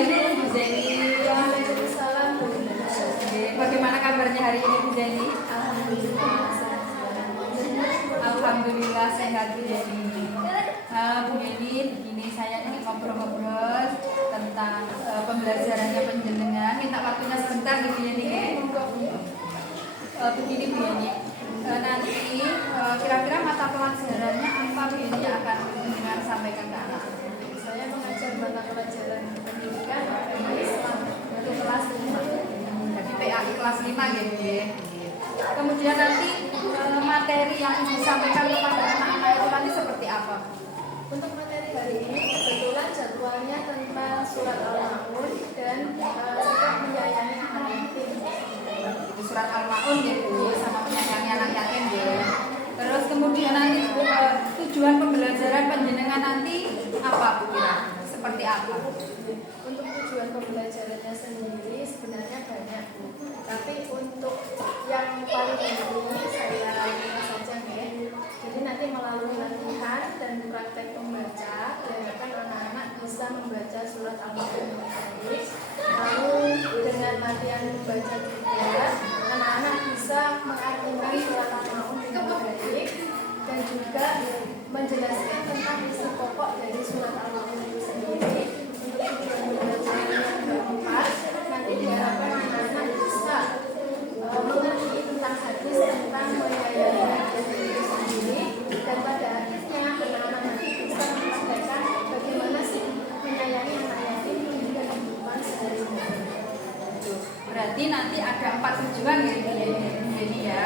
Assalamualaikum Bu Zeni. Waalaikumsalam. Bagaimana kabarnya hari ini Bu Zeni? Alhamdulillah sehat Bu Zeni. Bu Zeni, begini saya ingin ngobrol-ngobrol tentang pembelajarannya penjenengan. Minta waktunya sebentar Bu Zeni. Begini Bu Zeni. Nanti kira-kira mata pelajarannya apa Bu Zeni akan penjenengan sampaikan ke anak? Saya mengajar mata pelajaran pendidikan Islam untuk kelas 5. Jadi PAI kelas 5 gitu ya. Kemudian nanti materi yang disampaikan kepada anak-anak itu nanti seperti apa? Untuk materi hari ini kebetulan jadwalnya tentang surat Al-Maun dan sikap menyayangi anak yatim. Itu surat Al-Maun gitu sama menyayangi anak yatim ya. Terus kemudian nanti tujuan pembelajaran penjenengan nanti apa Bu kira? Seperti apa? Untuk tujuan pembelajarannya sendiri sebenarnya banyak, tapi untuk yang paling penting saya kira saja ya. Jadi nanti melalui latihan dan praktek membaca, diharapkan anak-anak bisa membaca surat Al-Maun dengan baik. Lalu dengan latihan membaca juga, anak-anak bisa mengartikan surat Al-Maun dengan baik dan juga menjelaskan tentang isi pokok dari surat Al-Maun itu sendiri. Untuk tujuan pembelajaran yang keempat, nanti diharapkan anak-anak bisa mengerti tentang hadis tentang menyayangi anak itu sendiri, dan pada akhirnya anak-anak nanti bisa mempraktekkan bagaimana sih menyayangi anak yatim di kehidupan sehari-hari. Berarti nanti ada 4 tujuan ya ini ya.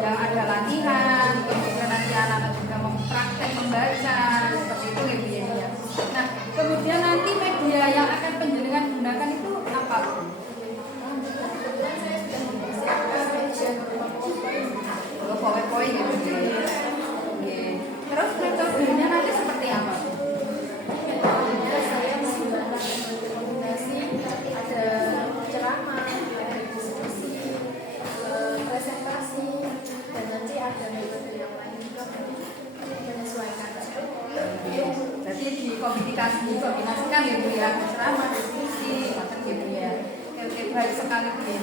Yang ada latihan, kemudian nanti anak-anak juga mempraktek membaca seperti itu ya Bu Yeni ya. Nah, kemudian nanti media yang akan penjenengan gunakan itu apa Bu? Kebetulan saya sudah mempersiapkan media berupa PowerPoint. Oh, PowerPoint gitu ya. Oke. Terus metodenya nanti seperti apa? Metodenya saya menggunakan metode kombinasi, ada ceramah, ada diskusi, presentasi, dan nanti ada metode yang lain juga menyesuaikan. Berarti dikombinasikan ya Bu ya, ceramah, diskusi, macam gitu ya. Oke, baik sekali Bu ya.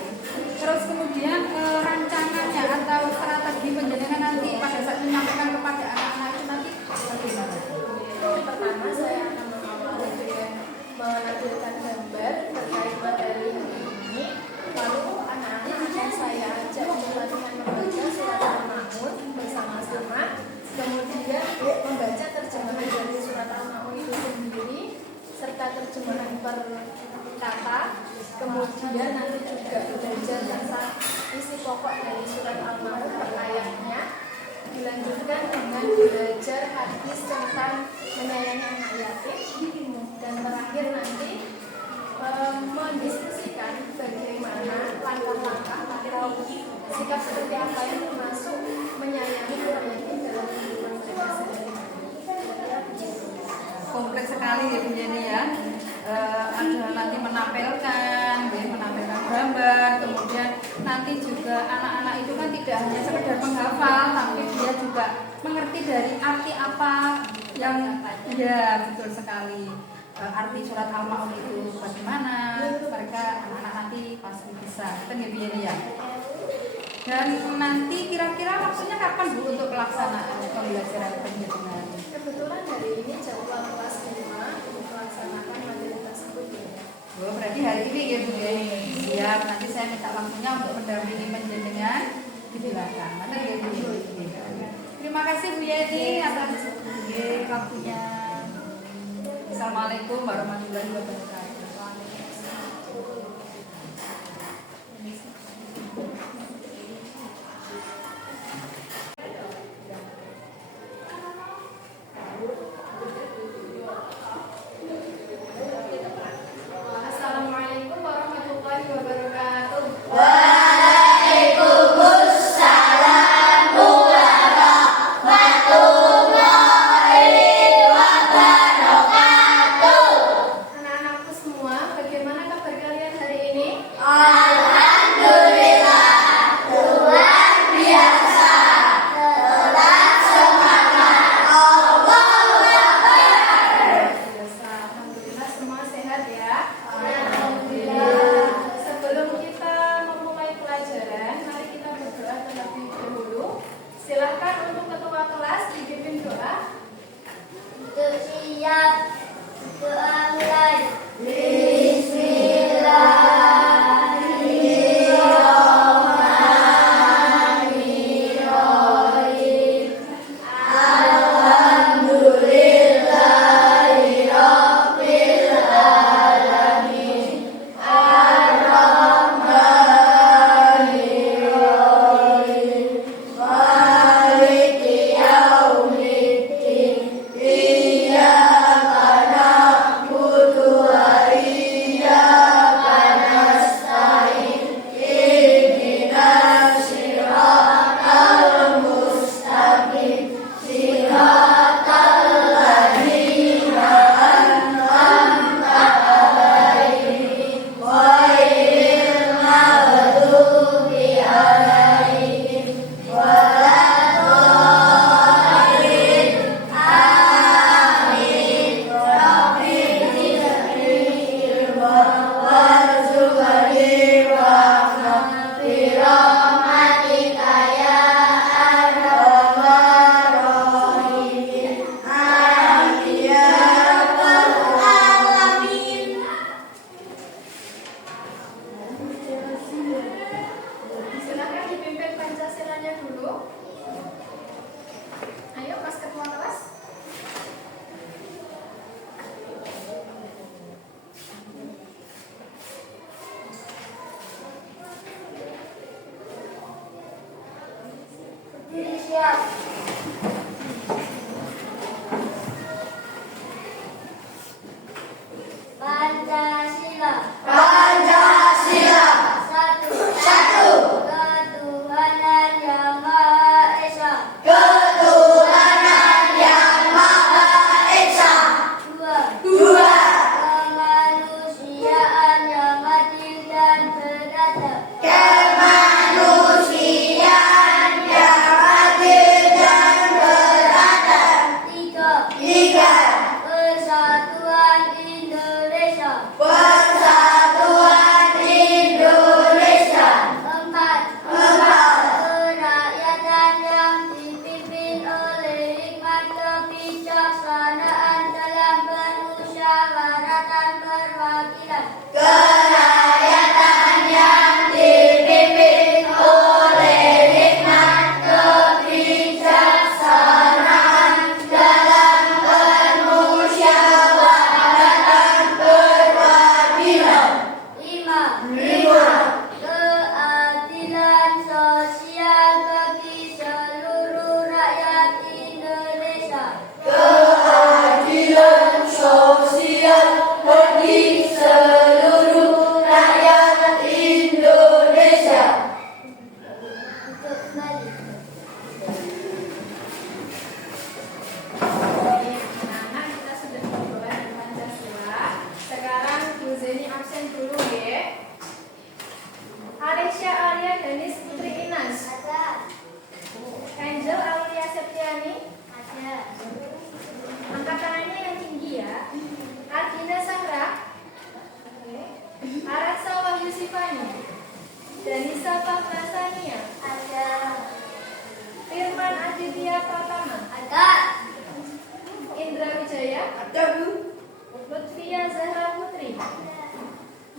Terus kemudian rancangannya atau strategi penjenengan nanti pada saat menyampaikan kepada anak-anak itu nanti bagaimana? Pertama saya akan mengawali dengan menampilkan gambar terkait materi hari ini. Lalu anak-anak akan saya ajak untuk latihan membaca surat Al-Maun bersama-sama. Kemudian membaca terjemahan dari surat Al-Maun itu sendiri serta terjemahan per kata. Kemudian nanti juga belajar tentang isi pokok dari surat Al-Maun per ayatnya. Dilanjutkan dengan belajar hadis tentang menyayangi anak yatim, dan terakhir nanti mendiskusikan bagaimana langkah-langkah atau sikap seperti apa yang termasuk menyayangi anak yatim dalam kehidupan mereka sehari-hari. Kompleks sekali ya Bu Yeni ya. Ada nanti menampilkan gambar, kemudian nanti juga anak-anak itu kan tidak hanya sekedar menghafal, tapi dia juga mengerti dari arti apa yang ya betul sekali. Arti surat Al-Maun itu bagaimana, mereka anak-anak nanti pasti bisa. Kan ya Bu Yeni ya. Dan nanti kira-kira waktunya kapan Bu untuk pelaksanaan pembelajaran penjenengan? Kebetulan hari ini jadwal kelas 5 untuk melaksanakan materi tersebut ya. Oh, berarti hari ini ya Bu ya. Siap, nanti saya minta waktunya untuk mendampingi penjenengan di belakang. Mana ya Bu? Terima kasih Bu Yeni atas waktunya. Assalamualaikum warahmatullahi wabarakatuh. Assalamualaikum warahmatullahi wabarakatuh. Anak-anakku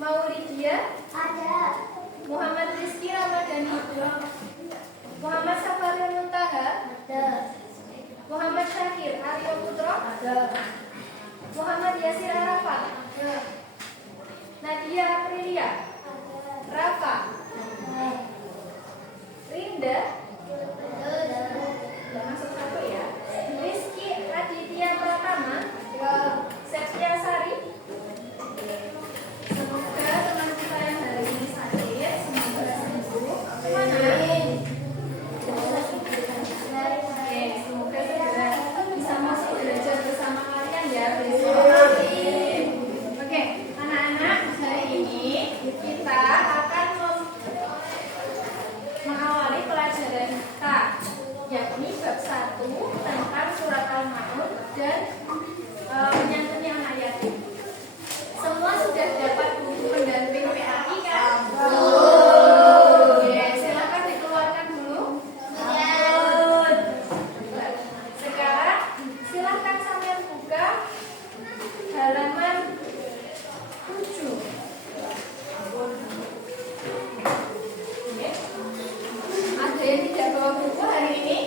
Maulidia? Ada. Muhammad Rizky Ramadhani? Muhammad Safarul Muntaha? Ada. Muhammad Syakir Aryo Putro? Ada. Muhammad Yasir Arafat? Ada. Nadia Aprilia? Ada. Rafa? Ada. Rinda? Ada. Udah masuk satu ya. Rizky Aditya Pratama? Ada. Septia Sari? Semoga teman kita yang hari ini sakit semoga sembuh. Mana? Oke, semoga segera bisa masuk belajar bersama kalian ya besok. Oke, anak-anak, hari ini kita akan mengawali pelajaran kita, yakni bab 1 tentang surat Al-Ma'un dan menyantuni anak yatim. Semua sudah dapat buku pendamping PAI kan? Oke, silakan dikeluarkan dulu. Sekarang silakan sambil buka halaman 7. Oke. Ada yang tidak bawa buku hari ini?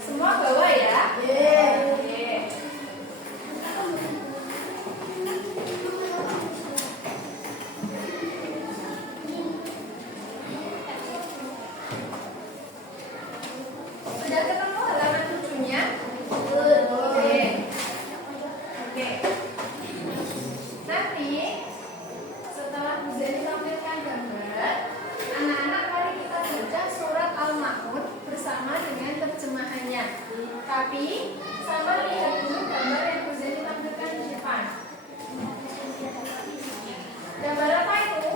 Semua bawa ya? Oke. Sudah ketemu halaman 7-nya? Oke. Oke. Nanti setelah Bu Zeni tampilkan gambar, anak-anak mari kita baca surat Al-Ma'un bersama dengan terjemahannya. Tapi sama lihat dulu gambar yang Bu Zeni tampilkan di depan. Gambar apa itu?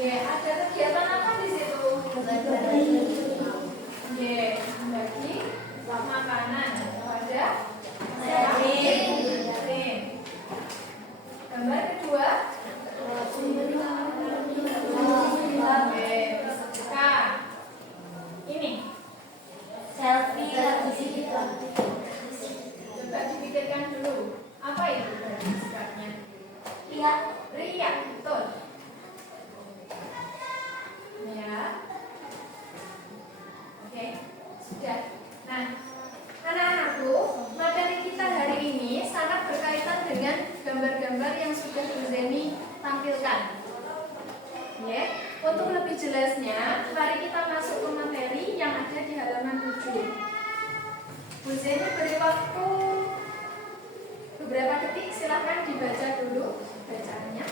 Ya, ada kegiatan apa di situ? Ya, bagi makanan pada yatim. Gambar kedua. Peserta. Ini. Selfie lagi sih kita. Coba dipikirkan dulu. Apa itu sikapnya? Iya. Ria, betul. Ya. Oke, sudah. Nah, anak-anakku, materi kita hari ini sangat berkaitan dengan gambar-gambar yang sudah Bu Zeni tampilkan. Ya, untuk lebih jelasnya, mari kita masuk ke materi yang ada di halaman 7. Bu Zeni beri waktu beberapa detik, silahkan dibaca dulu bacaannya.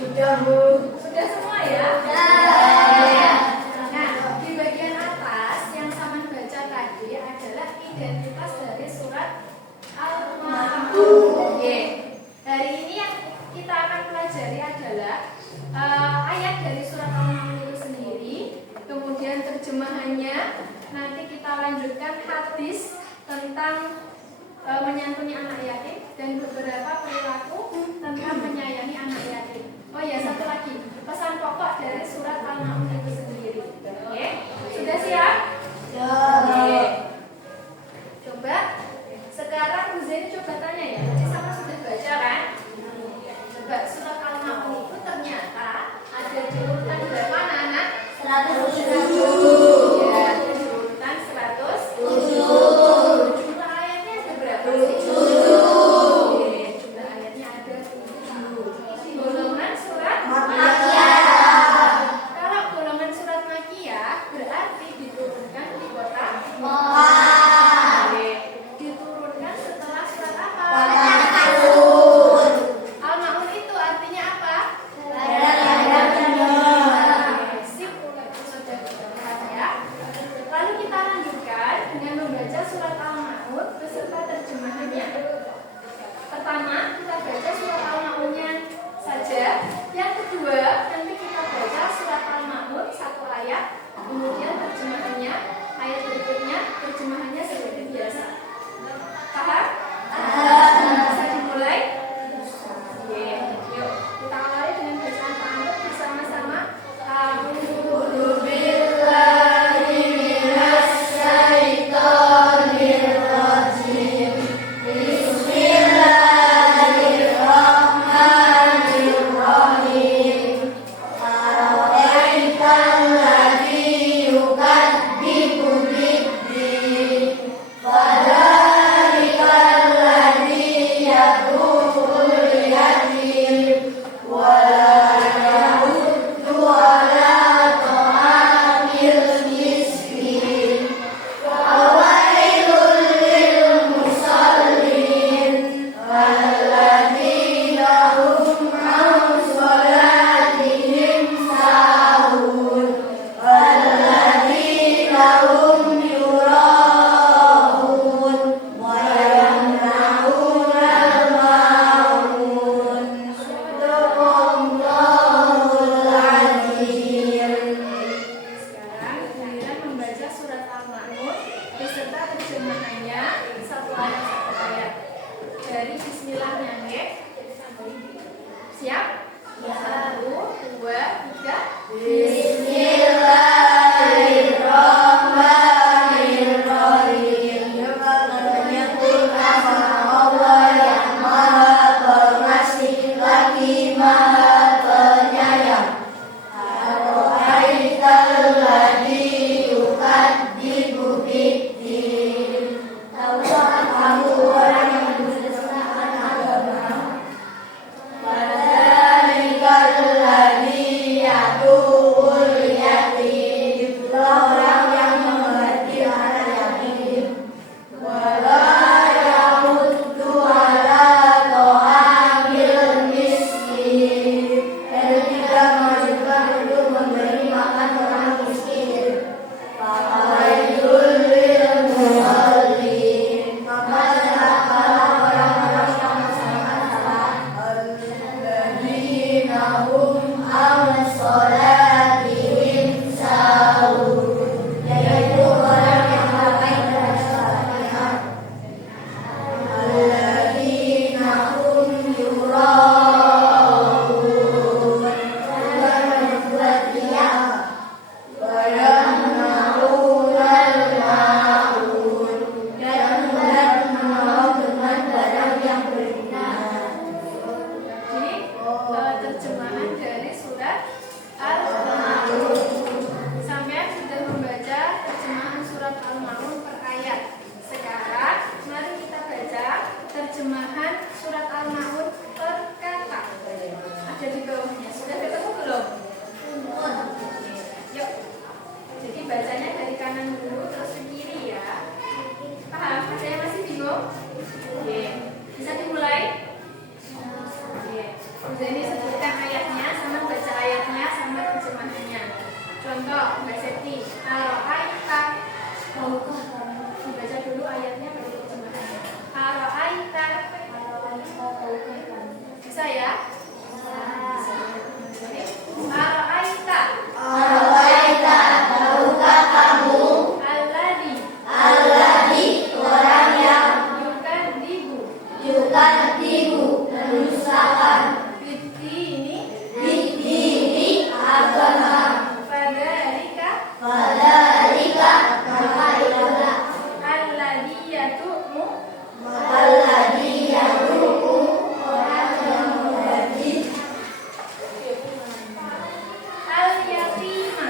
Sudah, Bu. Sudah semua ya? Sudah. Nah, di bagian atas yang Saman baca tadi adalah identitas dari surat Al-Ma'un. Oke. Hari ini yang kita akan pelajari adalah ayat dari surat Al-Ma'un itu sendiri, kemudian terjemahannya, nanti kita lanjutkan hadis tentang menyantuni anak yatim dan beberapa perilaku tentang menyayangi anak yatim. Oh ya, satu lagi, pesan pokok dari surat Al-Ma'un itu sendiri. Oke, sudah siap? Oke. Coba sekarang Bu Zeni coba tanya ya, tadi sama sudah baca kan? Coba surat Al-Ma'un itu ternyata ada di urutan berapa anak-anak? 107. Ya, ada di urutan 107. Jumlah ayatnya ada berapa sih? Jumlah ayatnya ya? Al-Aita. Al-Aita, tahukah kamu? Alladhi, Orang yang yukadzibu, mendustakan bid-dini, agama. fadzalika, Maka itulah alladzi yad'u orang yang menjadi al-yatima,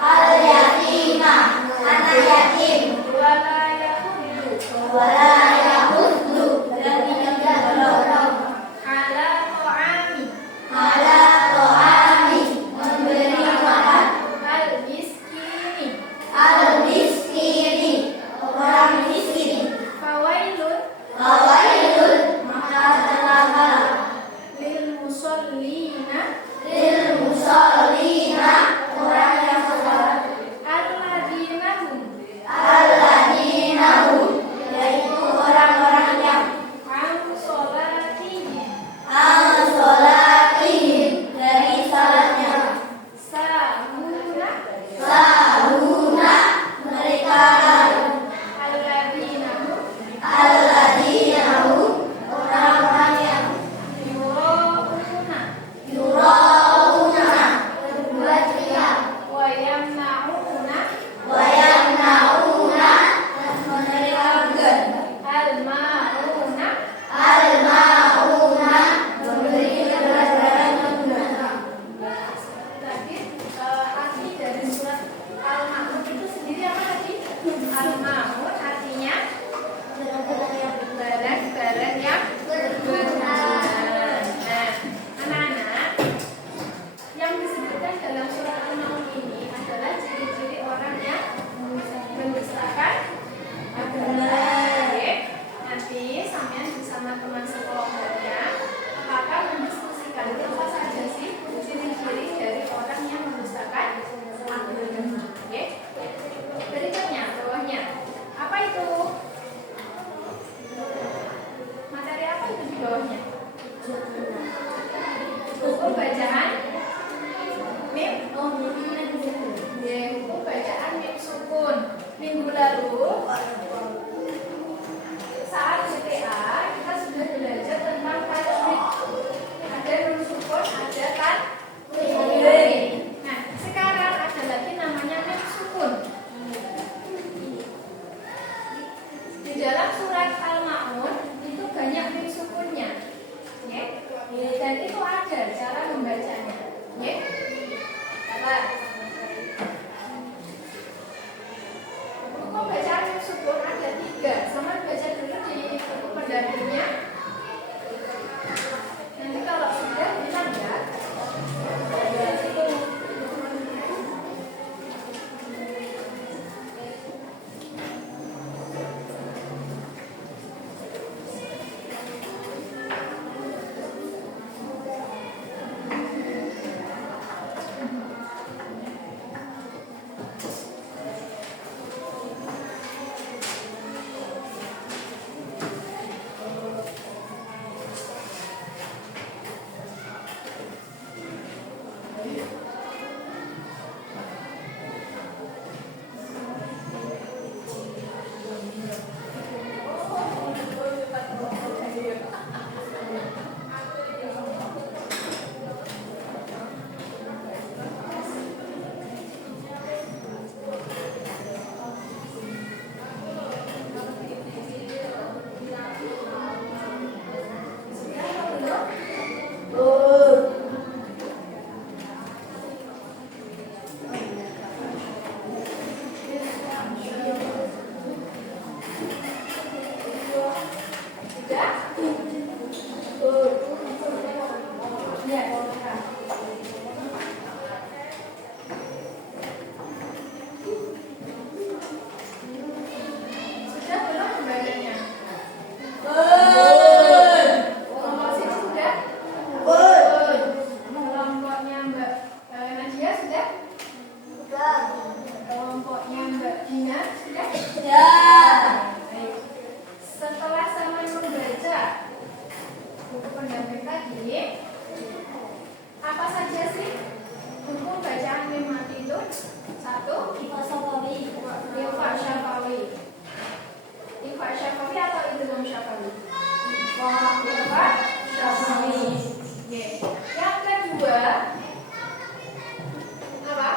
al-yatima, anak yatim, wala yahuddu wala yahuddu, dan tidak menolong ala ta'ami, ala to'ami, memberi makan al-miskini, orang miskin. fawailun Fawailun, maka celaka lil musallina lil musallina, orang yang sholat, alladzina hum alladzina hum, yaitu orang-orang yang an sholatihim al-sholatihim, dari salatnya, sahuna, sahuna, mereka lalu, alladzina hum orang-orang yang yurauna yurauna, berbuat riya, wa yamna'una wa yamna'una, dan meneriakan al-ma'una al-ma'una, memberi kebenaran kebenaran. tadi arti dari surat Al-Ma'un itu sendiri apa tadi? Al-Ma'un artinya barang-barang yang berguna. Nah, anak-anak, yang disebutkan dalam surat Al-Ma'un ini adalah ciri-ciri orang yang mendustakan agama. Oke, nanti sampean bersama teman sekolahnya akan mendiskusikan apa saja sih ciri-ciri dari orang yang mendustakan agama. Oke, berikutnya bawahnya apa itu? Materi apa itu di bawahnya? Hukum bacaan mim. Ya, hukum bacaan mim sukun. Minggu lalu saat CTA kita sudah belajar tentang tajwid. Ada nun sukun, ada tanwin. Nah, sekarang ada lagi namanya mim sukun. Di dalam surat Al-Ma'un itu banyak mim sukunnya. Ya. Dan itu ada cara membacanya. Ya. Apa? Hukum bacaan mim sukun ada 3. Sama baca dulu di buku pendampingnya. Nanti kalau sudah bilang ya. Jadi apa saja sih buku bacaan Memati itu? Satu, Ifa Syafawi. Ifa Syafawi. Ifa Syafawi atau Idgham Syafawi? Ifa Syafawi. Oke. Yang kedua apa?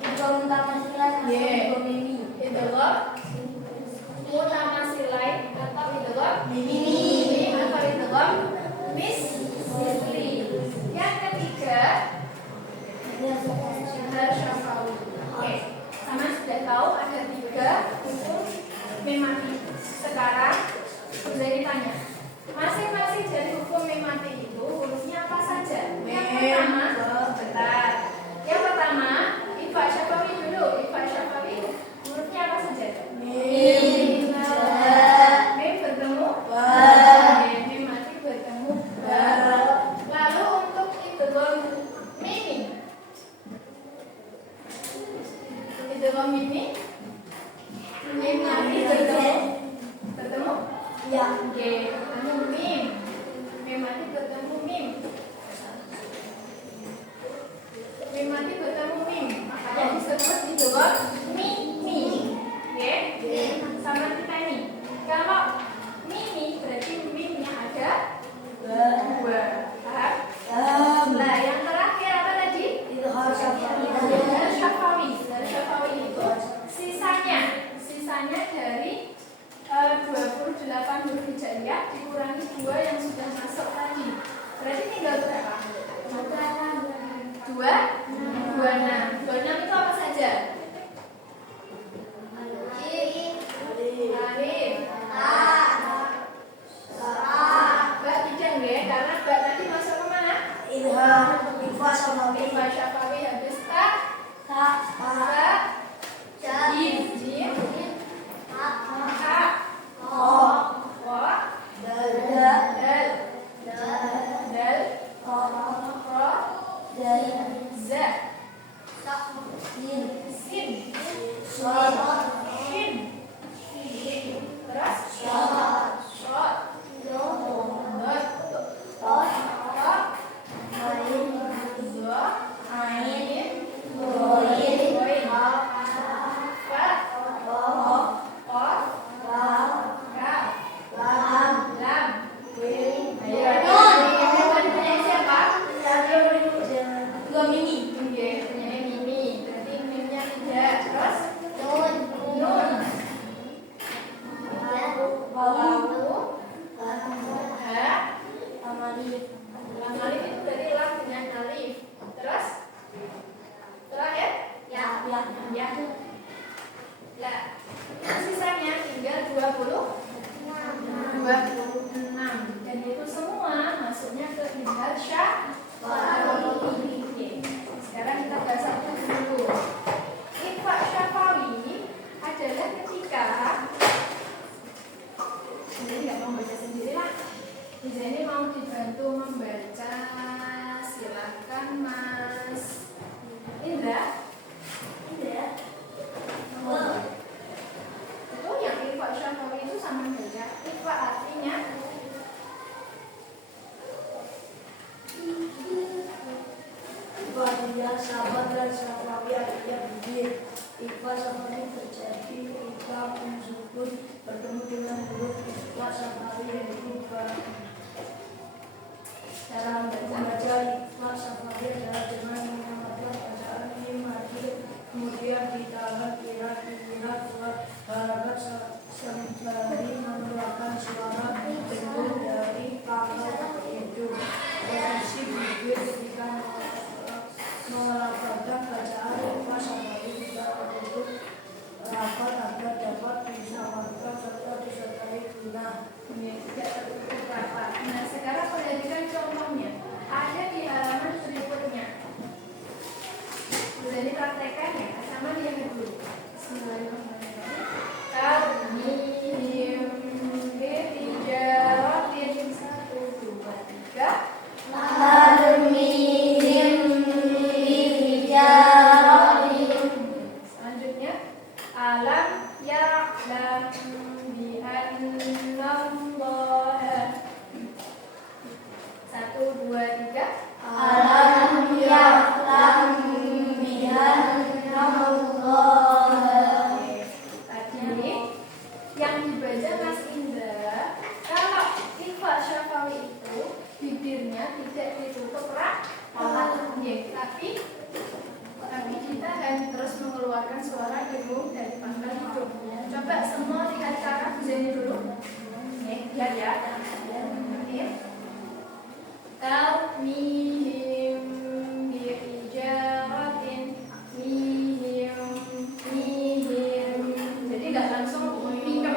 Idgham Mutamatsilai atau idgham mimi. Idgham Mutamatsilai atau idgham Mimi. atau idgham misli. Yang ketiga Idgham Syafawi. Oke, sama sudah tahu ada 3 buku Memati. Sekarang sudah ditanya, masing-masing dari buku Memati itu hurufnya apa saja? Yang pertama, bentar. Yang pertama, Ifa Syafawi dulu. Ifa Syafawi hurufnya apa saja? Mim. Mim bertemu Ba. Memati bertemu ba. Lalu untuk idgham mimi. Idgham mimi. Memati bertemu Ya. Oke, anu mim. Memati bertemu mim. Memati bertemu mim. Makanya disebut idgham mimi. Oke? Sama kita ini. Kalau mimi berarti mimnya ada 2. Paham? Nah, yang terakhir apa tadi? Idgham Syafawi. Idgham Syafawi. Idgham Syafawi itu sisanya dari 28 huruf hijaiyah dikurangi 2 yang sudah masuk tadi. Berarti tinggal berapa? 2, 26. 26 itu apa saja? Alif. Ba tidak nggih, karena ba tadi masuk ke mana? Idgham Ifa Syafawi. Ifa Syafawi habis ta, ba, jim, ha, wa, dal, ro, za, sin, shin, terus shot, dot, ta, zo, ain, goin, fa, qaf, kaf, lam. Ayo, ini punya siapa? Idgham mimi. Oke, punya mimi. Berarti mimnya 3. Terus nun. Wawu, ha, Alif. alif itu berarti lam dengan alif. Terus terakhir Ya. ya. Lah, sisanya tinggal 26. Dan itu semua masuknya ke Idgham Syafawi. Oke. Sekarang kita bahas satu dulu. Ifa Syafawi adalah ketika ini nggak mau baca sendiri lah. Di sini mau dibantu membaca, silakan Mas Indra. Itu yang Ifa Syafawi itu sama saja. Ifa artinya Ifa artinya sahabat dan Syafawi artinya bibir. Ifa Syafawi terjadi Ifa sukun bertemu dengan huruf Ifa Syafawi yaitu ba. Cara membaca Ifa Syafawi adalah dengan mengamalkan bacaan mim hadir, kemudian ditahan kira-kira keluar harakat sembari mengeluarkan suara bentuk dari pangkal hidung. Posisi bibir ketika melafalkan bacaan Ifa Syafawi tidak tertutup rapat agar dapat disamarkan serta disertai guna. ini tidak tertutup rapat. 1, 2, 3. Alam ya'lam bi'annallah. Tadi yang dibaca Mas Indra, kalau ikhfa syafawi itu bibirnya tidak ditutup rapat, tapi ditahan terus mengeluarkan suara hidung dari pangkal hidung. Coba semua lihat cara bujani dulu. Lihat ya. Mihim bi'ijaratin mihim. Jadi nggak langsung mikem.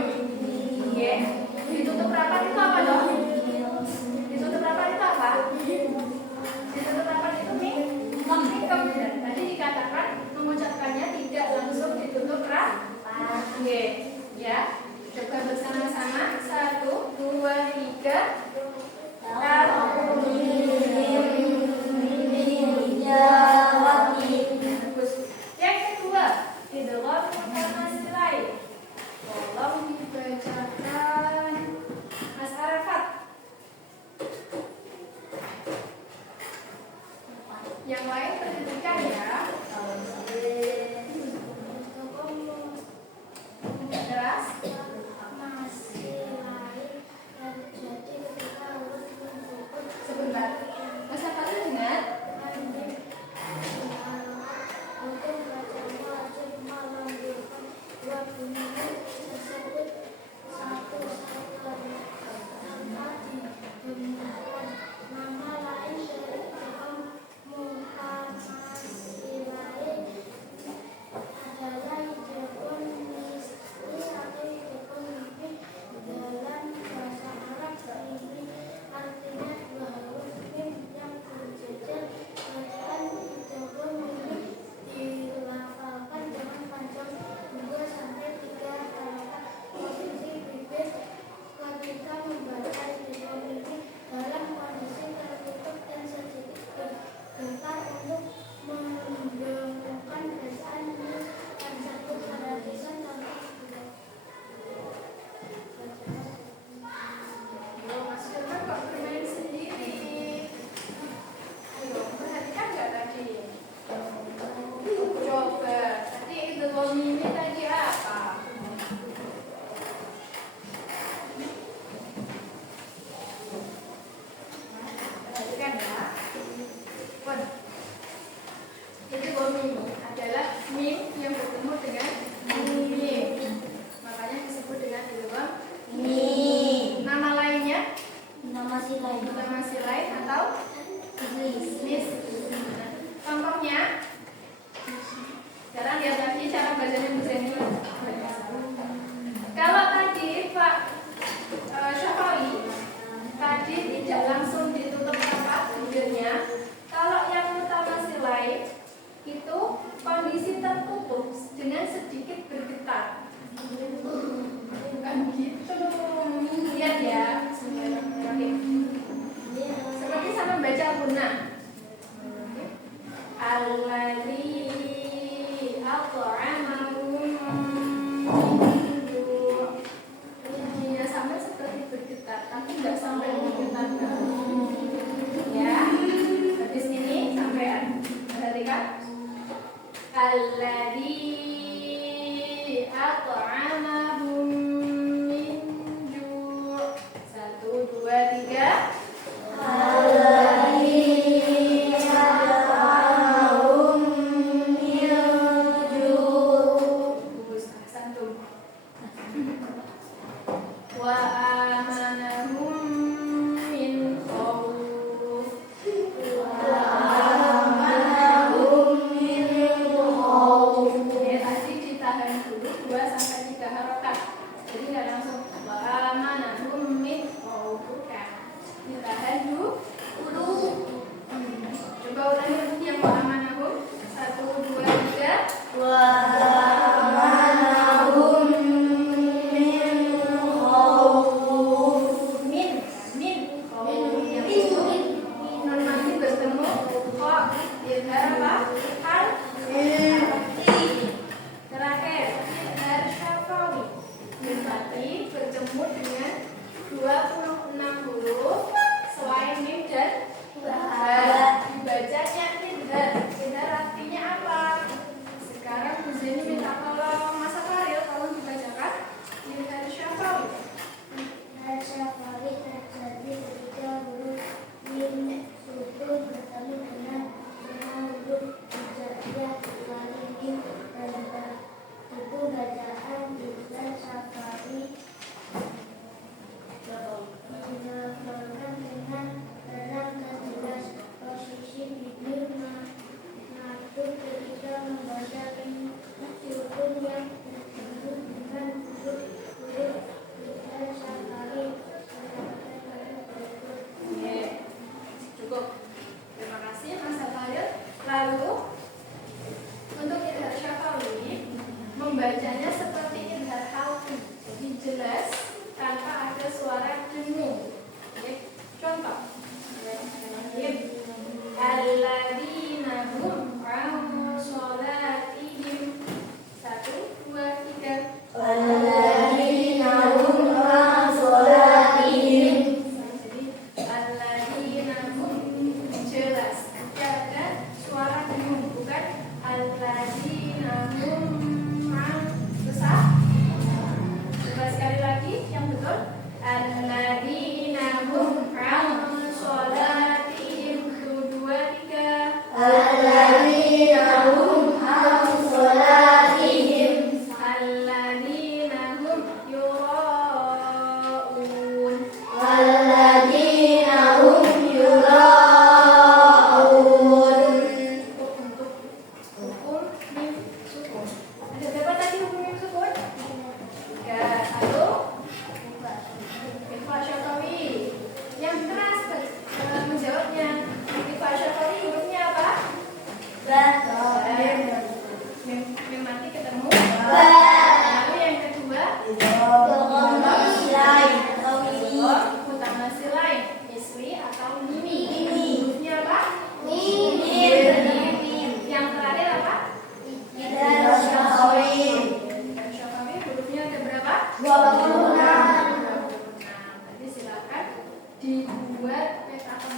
Ditutup rapat itu apa dong? Ditutup rapat itu apa? Ditutup rapat itu mikem. Tadi dikatakan mengucapkannya tidak langsung ditutup rapat. Ya. Coba bersama-sama. 1, 2, 3. Yang kedua, idgham mutamatsilai. Tolong dibacakan Mas Arafat. Yang lain perhatikan ya. Jelas? Sebentar. Mas Arafat dengar?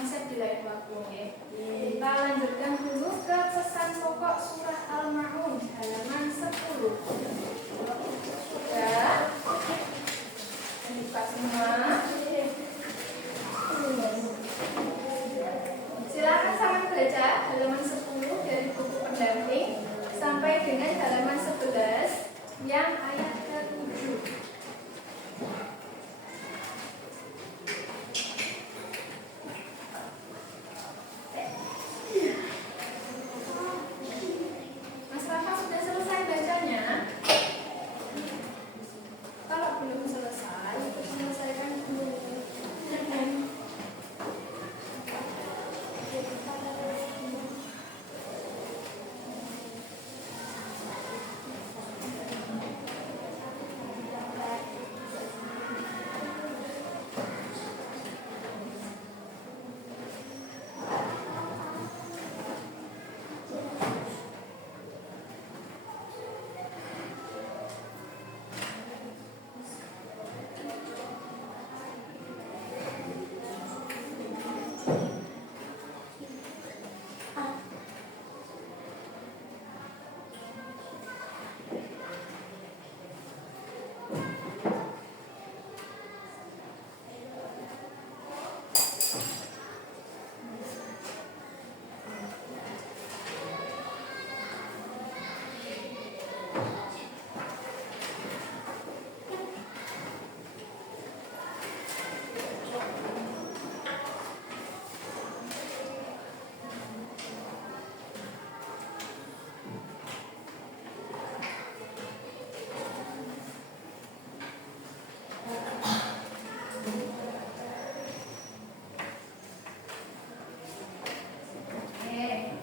konsep di lain waktu. Kita lanjutkan dulu ke pesan pokok surat Al-Ma'un halaman 10. Sudah dibuka semua. Silakan sama baca halaman 10 dari buku pendamping sampai dengan halaman 11 yang ayat ke-7. Mas Rafa sudah selesai bacanya? Kalau belum selesai, itu selesaikan dulu.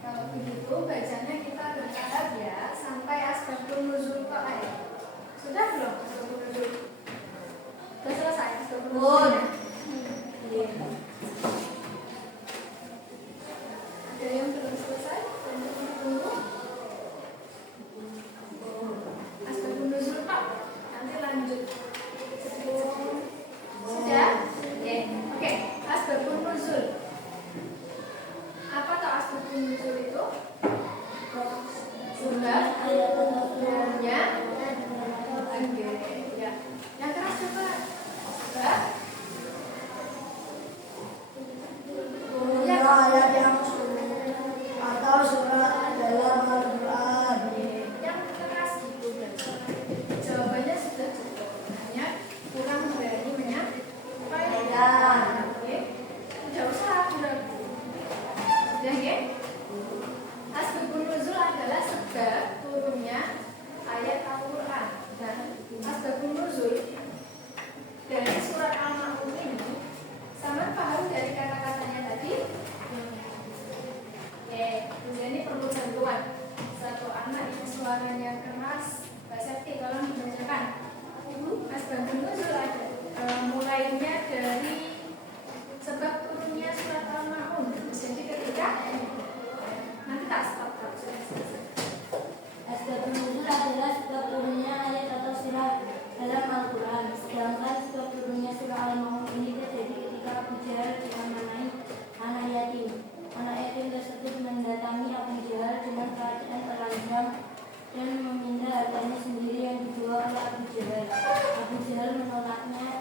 Kalau begitu bacanya kita bertahap ya sampai asbabun nuzul ke ayat. Sudah belum asbabun nuzul? Sudah selesai asbabun nuzul? Ada yang belum selesai? Tunggu. Asbabun nuzul Pak. Nanti lanjut. Sudah? Oke. Asbabun nuzul. Apa tuh asbabun nuzul itu? Sebab turunnya. Oke, ya. Yang keras coba. Sebab turunnya ayat yang atau surat dalam Al-Quran. yang keras gitu. Jawabannya sudah cukup. Hanya kurang berani menyampaikan. Oke. Tidak usah ragu-ragu. Sudah ya? Asbabun nuzul adalah sebab turunnya ayat Al-Quran. Dan asbabun nuzul dari surat Al-Ma'un ini sama paham dari kata-katanya tadi? Ini perlu bantuan. Satu anak yang suaranya keras, Mbak Septi tolong dibacakan. Asbabun nuzul ada mulainya dari sebab turunnya surat Al-Ma'un. Jadi ketika nanti tak stop kalau sudah selesai. Asbabun nuzul adalah sebab turunnya ayat atau surah dalam Al-Quran. Sedangkan sebab turunnya surah Al-Ma'un ini terjadi ketika Abu Jahal diamanai anak yatim. Anak yatim tersebut mendatangi Abu Jahal dengan keadaan telanjang dan meminta hartanya sendiri yang dijual oleh Abu Jahal. Abu Jahal menolaknya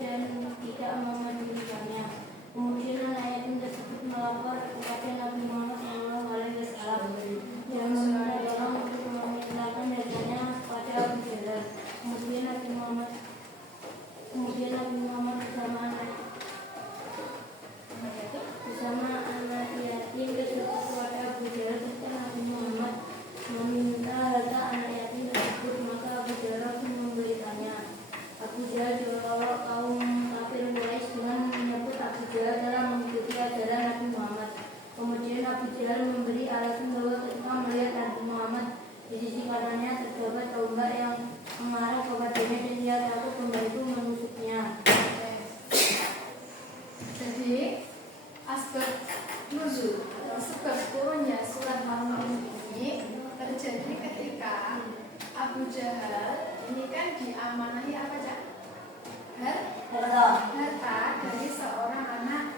dan tidak mau memberikannya. Kemudian anak yatim tersebut melapor kepada Nabi Muhammad SAW dan meminta tolong untuk memintakan hartanya kepada Abu Jahal. Kemudian Nabi Muhammad bersama anak yatim tersebut kepada Abu Jahal serta Nabi Muhammad meminta harta anak yatim tersebut, maka Abu Jahal pun memberikannya. Abu Jahal diolok kaum kafir Quraisy dengan menyebut Abu Jahal telah mengikuti ajaran Nabi Muhammad. Kemudian Abu Jahal memberi alasan bahwa ketika melihat Nabi Muhammad di sisi kanannya terdapat tombak yang mengarah kepadanya dan dia takut tombak itu menusuknya. Jadi asbab nuzul atau sebab turunnya surat Al-Ma'un ini terjadi ketika Abu Jahal ini kan diamanahi apa, Cak? Harta dari seorang anak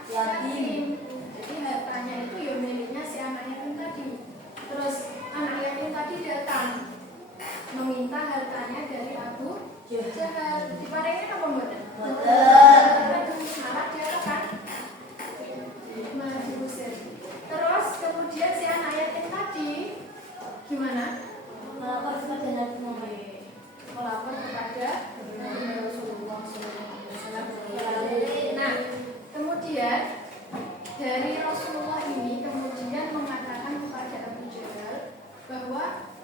dari Rasulullah ini kemudian mengatakan kepada Abu Jahal bahwa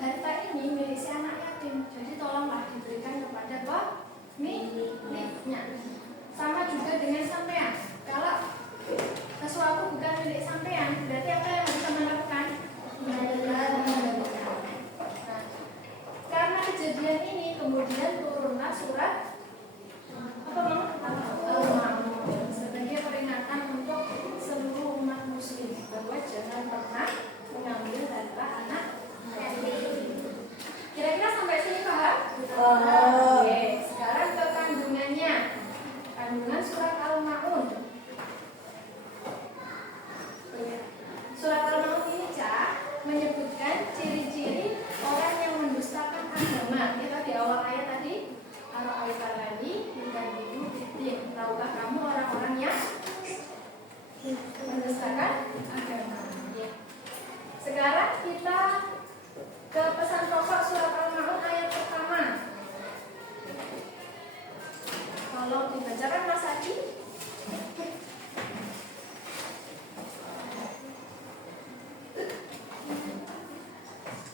harta ini milik si anak yatim, jadi tolonglah diberikan kepada pemiliknya. Sama juga dengan sampean, kalau sesuatu bukan milik sampean, berarti apa yang harus teman lakukan? Nah, karena kejadian ini kemudian turunlah surat apa Al-Ma'un sebagai peringatan untuk seluruh umat muslim bahwa jangan pernah mengambil harta anak yatim. Kira-kira sampai sini paham? Oke, sekarang ke kandungannya. Kandungan surat Al-Ma'un. Surat Al-Ma'un ini menyebutkan ciri-ciri orang yang mendustakan agama. Kita di awal ayat tadi, Ar-Ra'aitalladzi yukazzibu biddin. Tahukah kamu orang-orang yang mendustakan agama? Ya. Sekarang kita ke pesan pokok surat Al-Ma'un ayat pertama. Tolong dibacakan Mas Adi.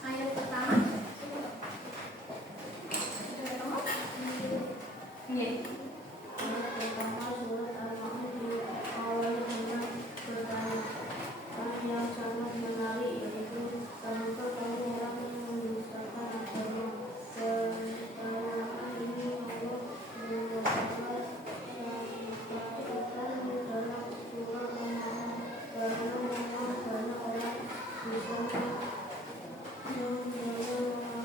Ayat pertama. Iya. Ayat pertama surat Al-Ma'un diawali dengan pertanyaan yang sangat menarik, yaitu kenapa kamu orang yang mendustakan agama? Pertanyaan ini Allah mengatakan di dalam surah Al-Ma'un karena memang banyak orang di sana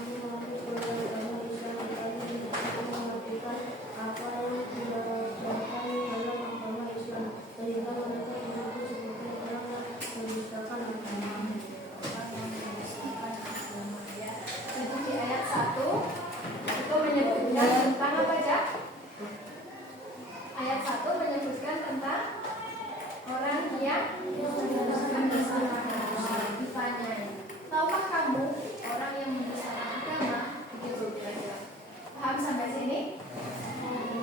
yang mengaku beragama Islam tetapi tidak melakukan apa yang diajarkan dalam agama Islam, sehingga mereka disebut sebagai orang yang mendustakan agama. Jadi di ayat 1 itu menyebutkan tentang apa aja? Ayat 1 menyebutkan tentang orang yang mendustakan agama. Ditanyai, tahukah kamu orang yang mendustakan agama? Begitu kira-kira. Paham sampai sini?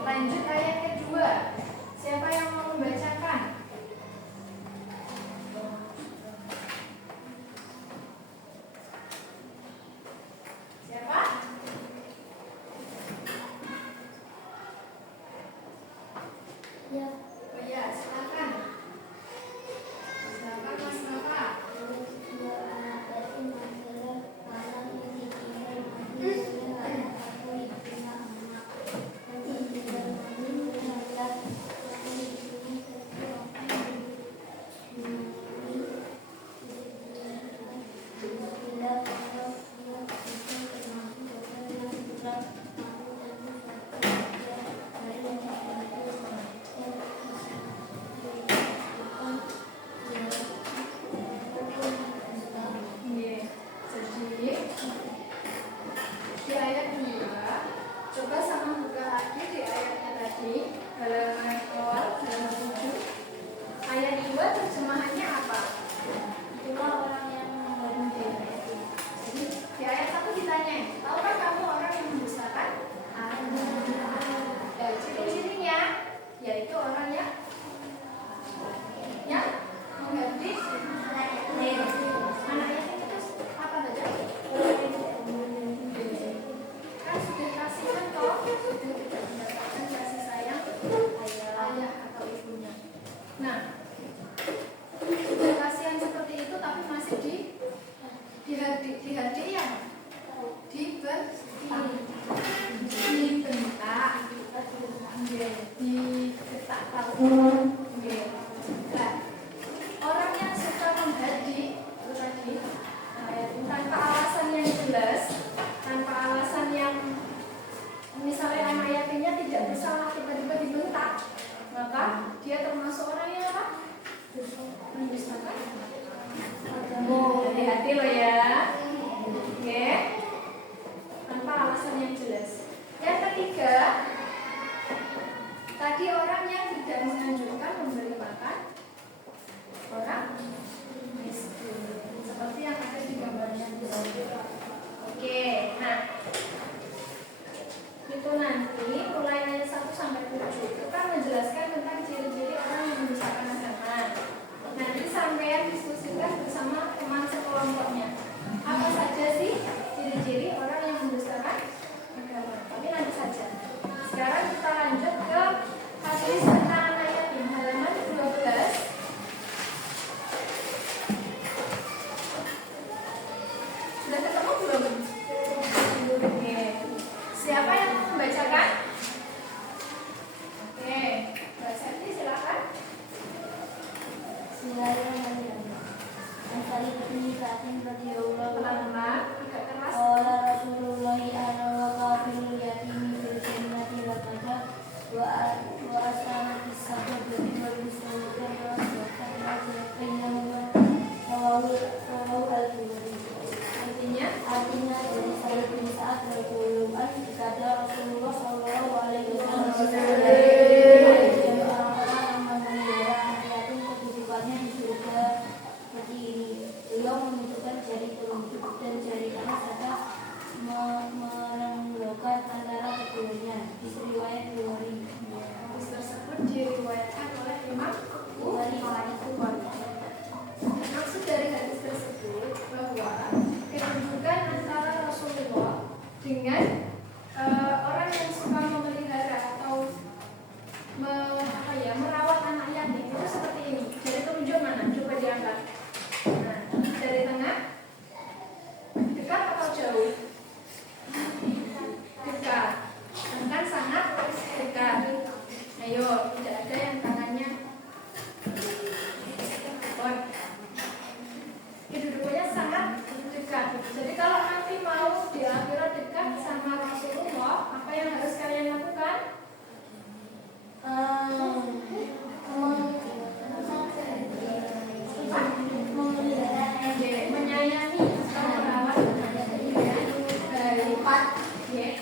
Lanjut ayat kedua. Siapa yang mau membacakan? Siapa? Ya, Oh ya, silakan. Silakan Mas Bapak. dua anak yatim adalah anak yang ditinggal mati oleh ayah atau ibunya anak. Nanti ditinggal mati terhadap yang ibunya sesuatu bila kalau dia itu termasuk orang yang sudah mati dan Iya. Jadi di ayat 2 coba sama buka lagi di ayatnya tadi halaman awal halaman 7. Ayat 2 terjemahannya apa? itulah orang yang mengandung. Jadi di ayat 1 ditanya, tahukah kamu orang yang mendustakan agama? Ciri-cirinya yaitu orang yang mengganti anak yatim itu apa saja? Kan sudah kasihkan toh, sudah tidak mendapatkan kasih sayang ayah atau ibunya. Nah, sudah kasihan seperti itu tapi masih dihardik ya, dibentak, digetak tahu. Nah, orang yang suka menghardik itu tadi tanpa alasan yang jelas, tanpa alasan yang misalnya anak yatimnya tidak bersalah tiba-tiba dibentak, maka dia termasuk orang yang apa? Mendustakan. Hati-hati loh ya. Oke. Tanpa alasan yang jelas. Yang ketiga, tadi orang yang tidak menganjurkan memberi makan orang miskin, seperti yang ada di gambarnya. Oke, nah itu nanti mulai ayat 1 sampai 7 itu kan menjelaskan tentang ciri-ciri orang yang mendustakan agama. Bismillahirrahmanirrahim. Asali ini kaatin radhiyallahu Pelan-pelan, agak keras. Qala Rasulullah ana wa kafilul yatimi fil jannati laqad wa asanatis sahabati wal muslimin wa bainahuma rawahu al-Bukhari. Artinya dari Sa'id bin Sa'ad radhiyallahu anhu kata Rasulullah sallallahu alaihi wasallam orang-orang yang memelihara anak yatim kehidupannya di surga seperti ini. Beliau menunjukkan jari telunjuk dan jari kanan serta merenggakan antara keduanya. Riwayat Bukhari. Hadis tersebut diriwayatkan oleh Imam Bukhari. Maksud dari hadis tersebut bahwa kedudukan antara Rasulullah dengan orang yang suka memelihara atau merawat anak yatim itu seperti ini. Dari telunjuk mana? Coba diangkat. Nah, dari tengah, dekat atau jauh? Dekat. Kan sangat dekat. Ayo, tidak ada yang tangannya. Kedudukannya sangat dekat. Jadi kalau nanti mau di akhirat dekat sama Rasulullah, apa yang harus kalian lakukan? Menyayangi atau merawat baik.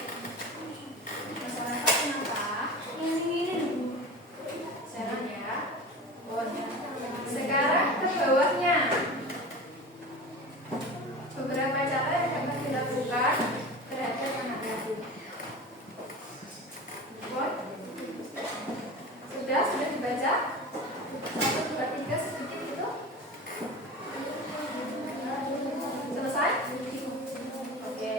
Masyarakat kenapa? Jangan ya. Sekarang ke bawahnya. Beberapa cara yang dapat dilakukan terhadap anak yatim. Sudah dibaca? 1, 2, 3 sedikit itu. Selesai? Oke.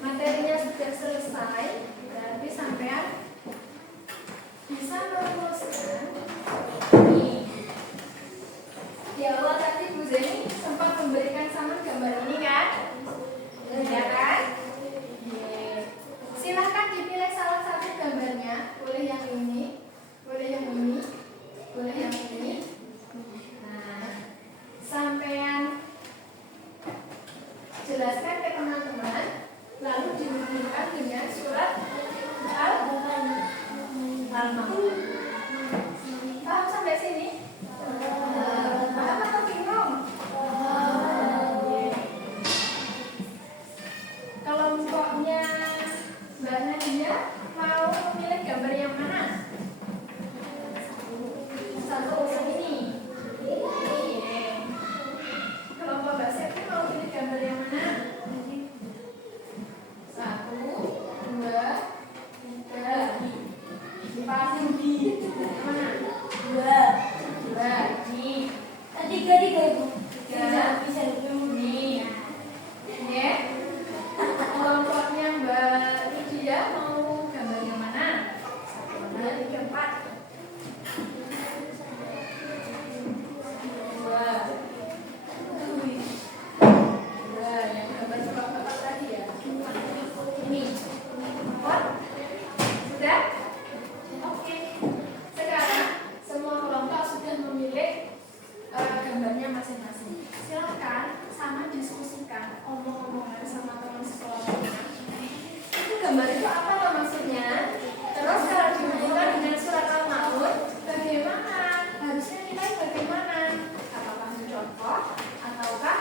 Materinya sudah selesai. Berarti sampean bisa merumuskan ini. Di awal tadi Bu Zeni sempat memberikan sama gambar ini kan? Ya kan? Silahkan dipilih salah satu gambarnya. Boleh yang ini, boleh yang ini, boleh yang ini. Nah, sampean jelaskan ke teman-teman, lalu dihubungkan dengan surat Al-Maun. Paham sampai sini? Paham atau bingung? Kelompoknya Mbak Nadia mau memilih gambar yang mana? Satu yang ini. Kelompok Mbak Septi mau pilih gambar yang mana? 1, 2, 3. Paling di mana? 2. Nih. Tiga ibu. 3. Bisa ibu. Nih. Ya. Kelompoknya Mbak Lydia mau gambar yang mana? 1, 2, 3, 4. 2. Yang gambar bapak tadi ya. Ini. Sudah? Oke. Sekarang semua kelompok sudah memilih gambarnya masing-masing. Silakan sama diskusikan omong-omongan sama teman sekolahnya. Itu gambar itu apa loh maksudnya? Terus kalau dihubungkan dengan surat Al-Maun, bagaimana? Harusnya nilai bagaimana? Apakah mencontoh ataukah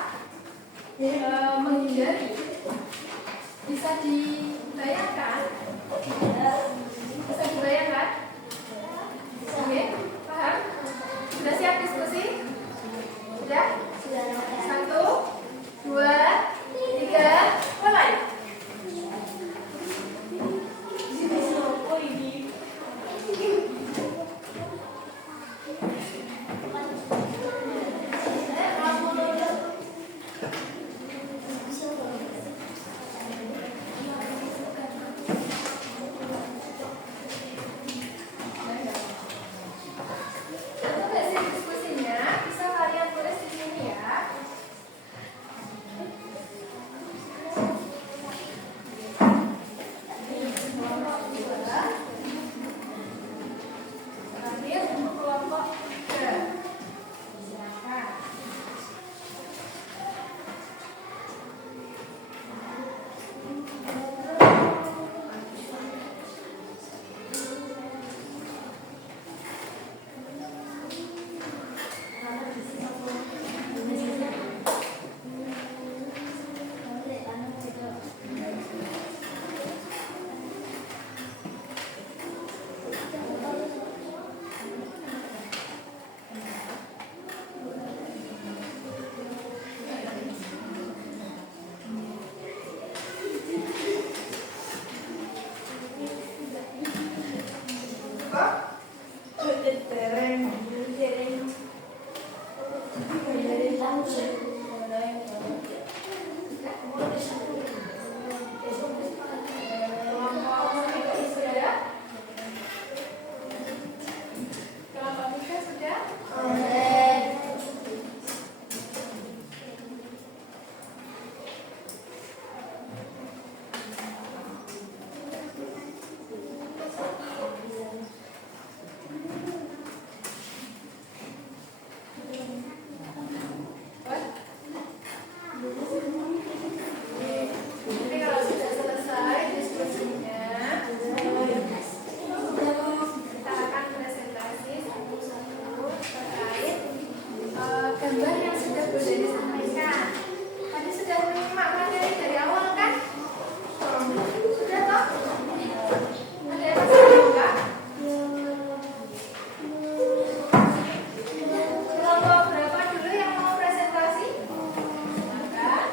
menghindari? Bisa dibayangkan? Bisa dibayangkan? Oke, paham? Sudah siap diskusi? Sudah? 1, 2, 3, mulai. Itu basic diskusinya. mau saya mulai Kelompok ini sudah? Kelompok tiga sudah? Jadi kalau sudah selesai diskusinya, kita akan presentasi satu-satu terkait gambar yang sudah Bu Deni sampaikan. Tadi sudah menyimak materi dari awal kan? Sudah toh? Ada yang masih enggak? Kelompok berapa dulu yang mau presentasi? Silakan.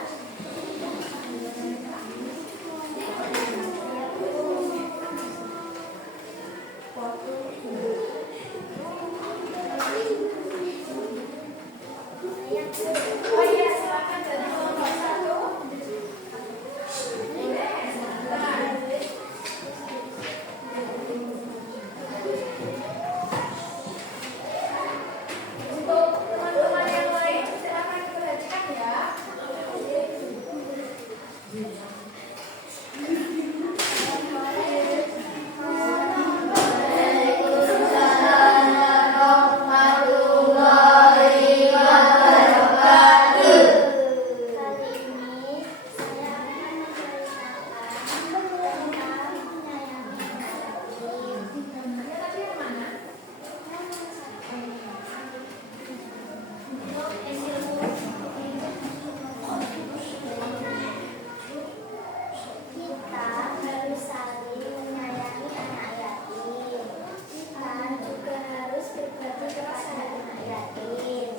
Oh iya, silakan dari kelompok satu. Boleh, silakan. Untuk teman-teman yang lain, silakan diperhatikan ya. Tadi yang mana? Kita harus saling menyayangi anak yatim. Kita juga harus berbakti kepada anak yatim.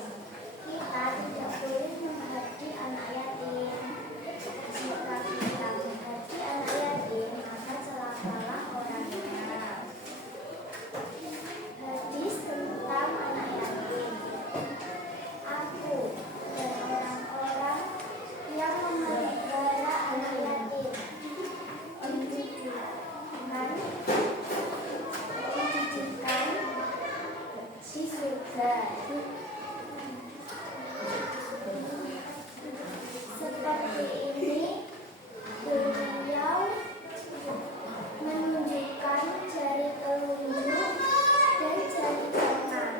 Kita tidak boleh menghati anak yatim. Jika kita menghati anak yatim, maka celakalah orangnya. Hadis tentang anak yatim. Aku dan orang-orang yang memelihara anak yatim pendidikan di surga. Seperti ini beliau menunjukkan jari telunjuk dan jari tangan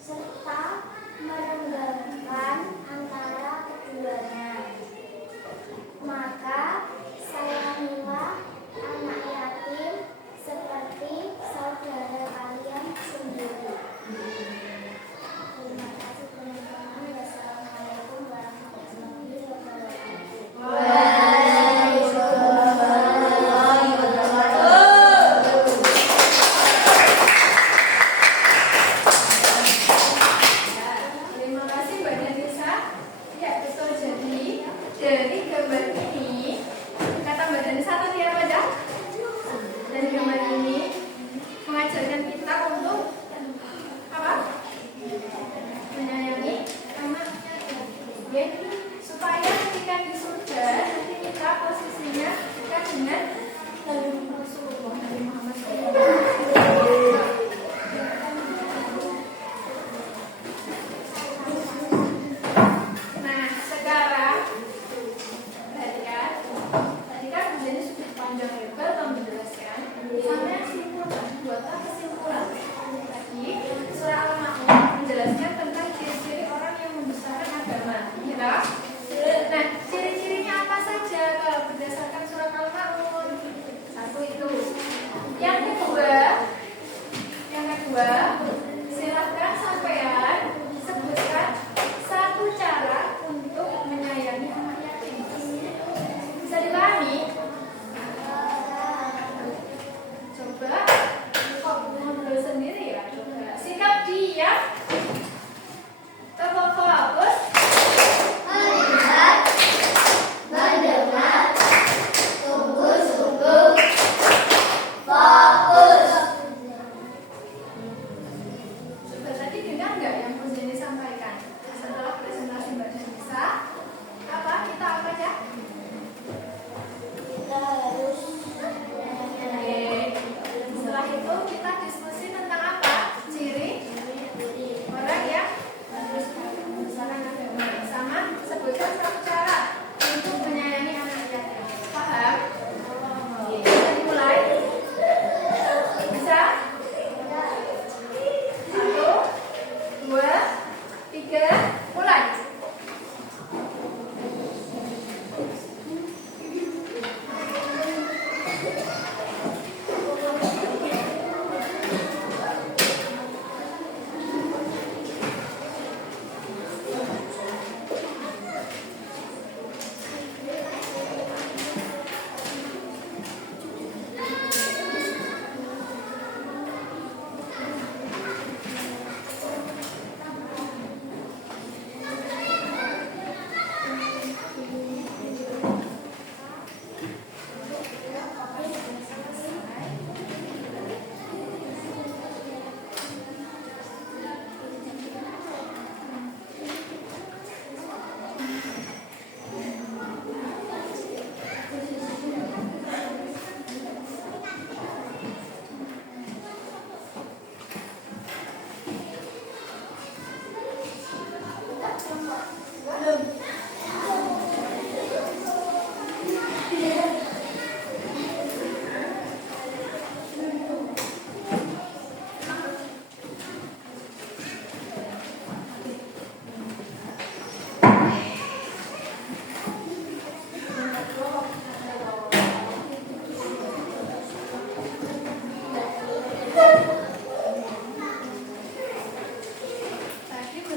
serta merenggangkan antara keduanya. Maka sayangilah anak yatim seperti saudara kalian sendiri. Terima kasih teman-teman. Wassalamualaikum warahmatullahi wabarakatuh. Terima kasih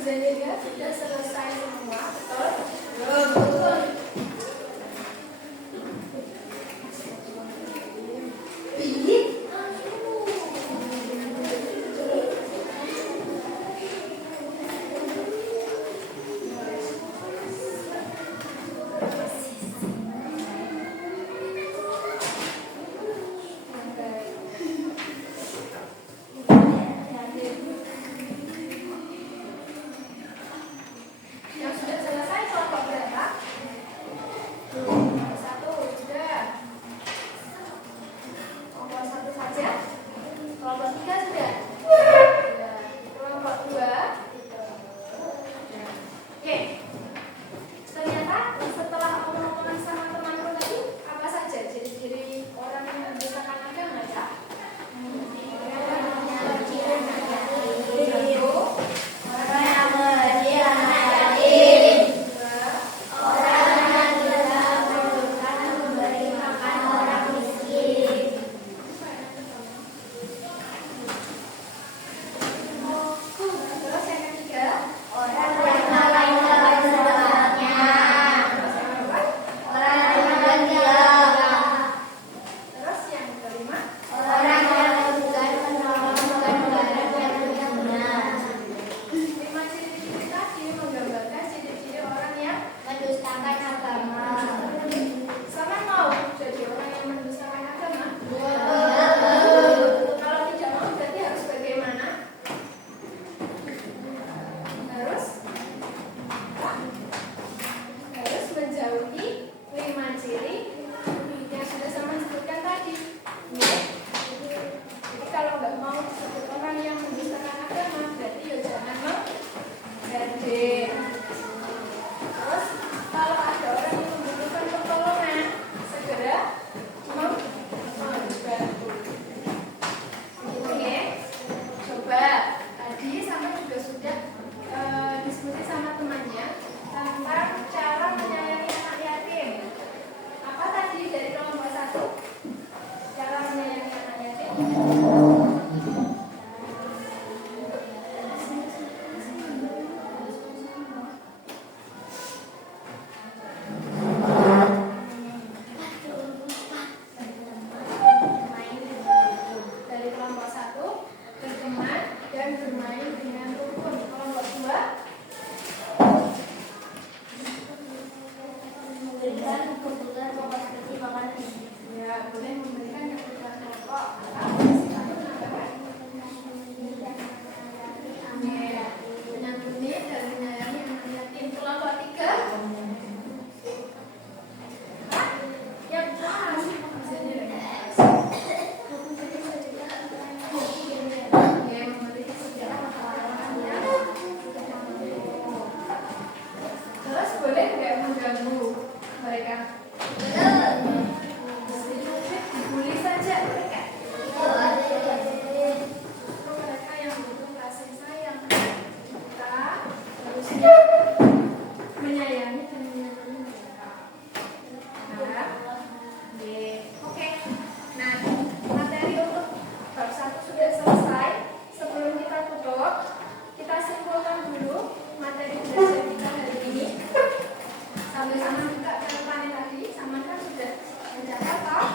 Zainida sudah selesai semua, betul? Betul. Yang sudah selesai kelompok berapa? Kelompok 1 sudah. Kelompok 1 saja. Kelompok 3 sudah. Sudah. Kelompok 2. Oke. Ternyata setelah aku ngomongin sama temanku tadi, apa saja ciri-ciri orang yang mendustakan agama ya? Terus yang ketiga, terus yang kelima, lima ciri-ciri tadi menggambarkan ciri-ciri orang yang mendustakan agama. sama mau jadi orang yang mendustakan agama. Kalau tidak mau berarti harus bagaimana? Harus menjauhi 5 ciri yang sudah sama sebutkan tadi. Jadi kalau nggak mau disebut orang yang mendustakan agama, berarti ya jangan menggadir. Terus kalau ada orang yang membutuhkan pertolongan, segera membantu. Begitu ya. Coba tadi sama juga sudah diskusi sama temannya tentang cara menyayangi anak yatim. Apa tadi dari kelompok 1? Cara menyayangi anak yatim. Dari kelompok 1, berteman dan bermain dengan rukun. Kelompok 2, Memberikan kebutuhan pokok seperti makanan. ya boleh memberikan kebutuhan pokok atau menyambuni dan menyayangi anak yatim. Kelompok 3, yang jelas yang memiliki sejarah orang yang terus boleh nggak mengganggu mereka? Dibully saja mereka. Mereka yang butuh kasih sayang. Kita harusnya menyayangi dan menyayangi mereka. Nah, oke. Nah, materi untuk bab 1 sudah selesai. Sebelum kita tutup, kita simpulkan dulu materi belajar kita hari ini. Sambil sama juga catatan tadi, sama kan sudah mencatat toh.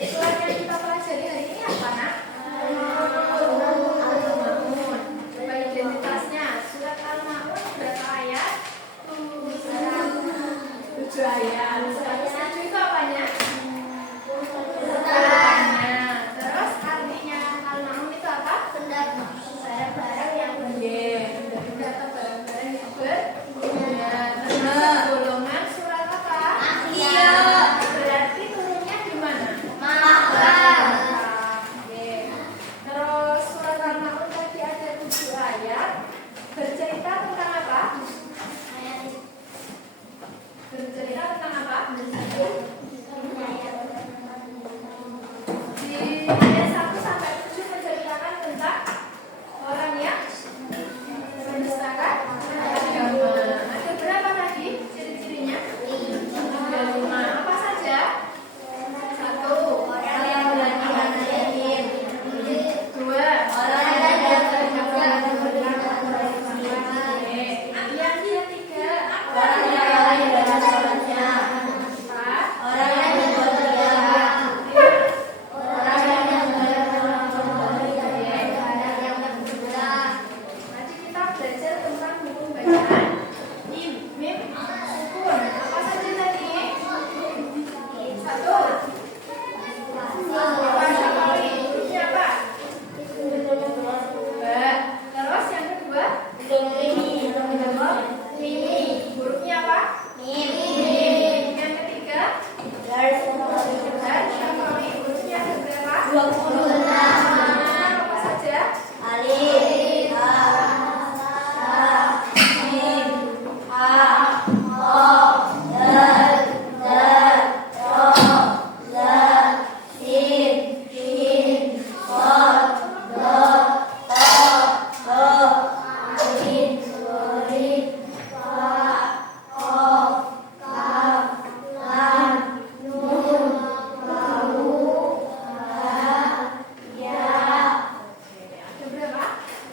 Surat yang kita pelajari hari ini apa nak? Al-Ma'un. Coba identitasnya. Surat Al-Ma'un berapa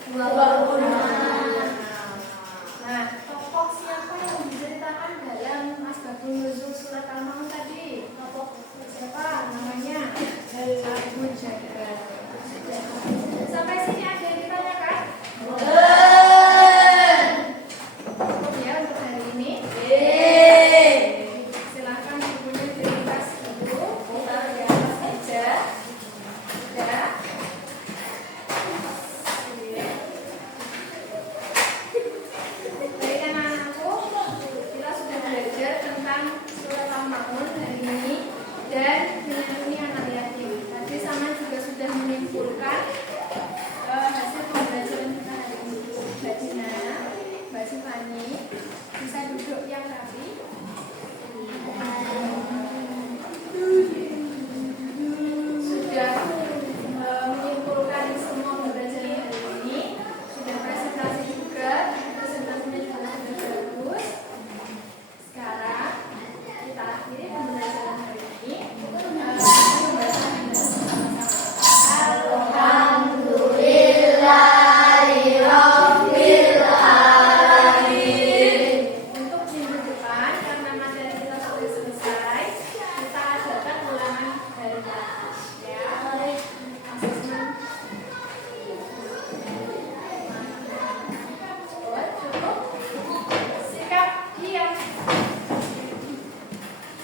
Nah, tokoh siapa yang diceritakan dalam Asbabun Nuzul surat Al-Maun tadi? Tokoh siapa namanya? Abu Jahal. Sampai sini ada yang ditanyakan? Cukup ya untuk hari ini. Silakan bukunya diringkas dulu. Kita di atas meja. Sudah. Baik anak-anakku, kita sudah belajar tentang surat Al-Maun hari ini dan menyanyi anak yatim. Tadi sama juga sudah menyimpulkan hasil pembelajaran kita hari ini. Mbak Dina, Mbak Sifani, bisa duduk yang rapi. Sudah menyimpulkan semua pembelajaran hari ini. Sudah presentasi juga, presentasinya juga sudah bagus. Sekarang kita akhiri pembelajaran hari ini. Untuk minggu depan, karena materi kita sudah selesai, kita adakan ulangan dari ya, asesmen. Cukup. Sikap diam.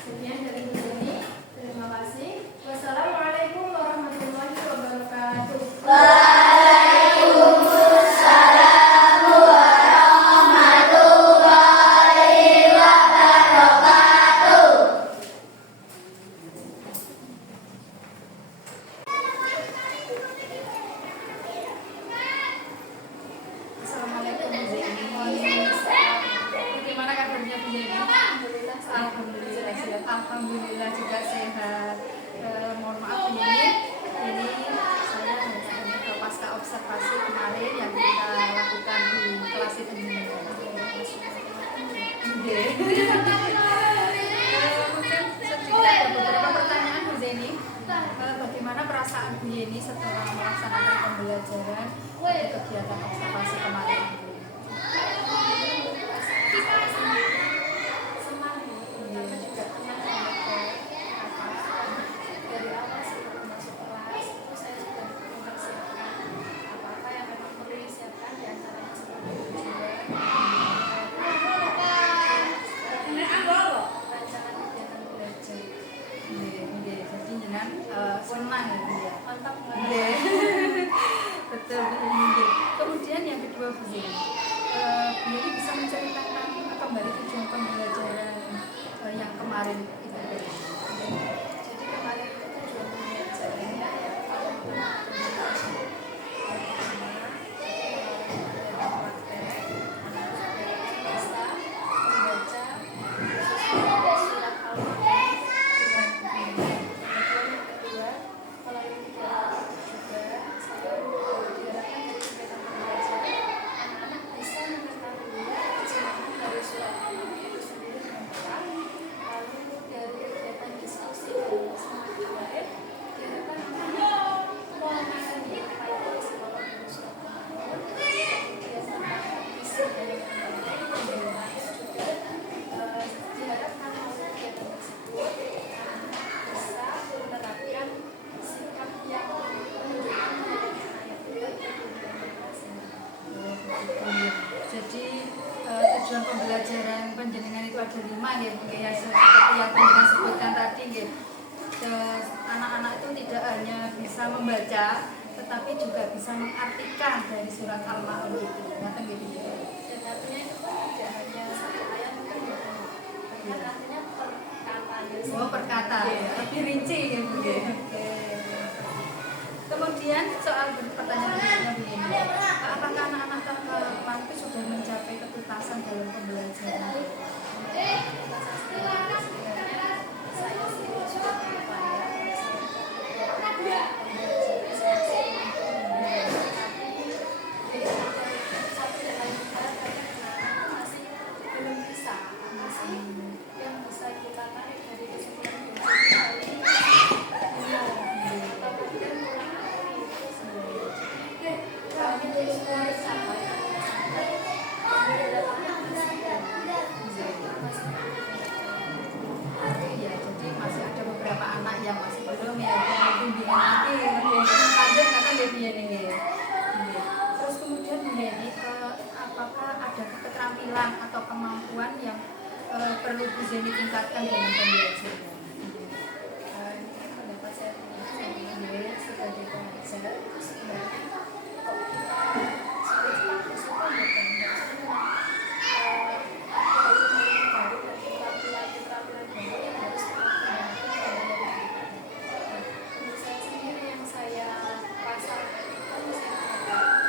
Sekian dari sini. Terima kasih. Wassalamualaikum warahmatullahi wabarakatuh. Assalamualaikum warahmatullahi wabarakatuh. Bagaimana kabarnya Bu Yeni? Alhamdulillah. Alhamdulillah juga sehat. Mohon maaf Bu Yeni, ini saya hanya ke pasca observasi kemarin yang kita lakukan di kelas ini. Mungkin sedikit ada beberapa pertanyaan Bu Yeni. Bagaimana perasaan Bu Yeni setelah melaksanakan pembelajaran untuk kegiatan observasi kemarin? Dari awal sebelum masuk kelas itu saya sudah mempersiapkan apa-apa yang memang perlu disiapkan, di antaranya seperti tujuan, rancangan kegiatan belajar. Jadi jenengan senang ya Bu ya. Mantap nggak? Betul Bu. Kemudian yang kedua Bu Yeni, Bu Yeni bisa menceritakan kembali tujuan pembelajaran yang kemarin itu. Jadi kemarin itu tujuan pembelajarannya yang paling penting Jadi tujuan pembelajaran penjenengan itu ada 5 ya Bu ya, seperti yang penjenengan sebutkan tadi ya. Anak-anak itu tidak hanya bisa membaca, tetapi juga bisa mengartikan dari surat Al-Maun itu. Ngaten gitu ya. dan artinya itu pun tidak hanya satu ayat, mungkin kan artinya perkataan. Oh, perkata, lebih rinci ya Bu ya. Oke. Kemudian soal pertanyaan berikutnya Bu Yeni, apakah anak-anak kemarin itu sudah mencapai ketuntasan dalam pembelajaran? Saya sendiri sudah berupaya satu dan lain hal masih belum bisa, masih yang bisa kita tarik dari kesimpulan kali ini belum. Kita mungkin kurang aktif. Jenny tingkatkan dalam pembelajaran? Ini pendapat saya pribadi sebagai pengajar itu sebenarnya kok kita sulit fokus itu bukan maksudnya ada ilmu baru dan peraturan baru yang harus kita gunakan menurut saya sendiri yang saya rasakan itu misalnya terutama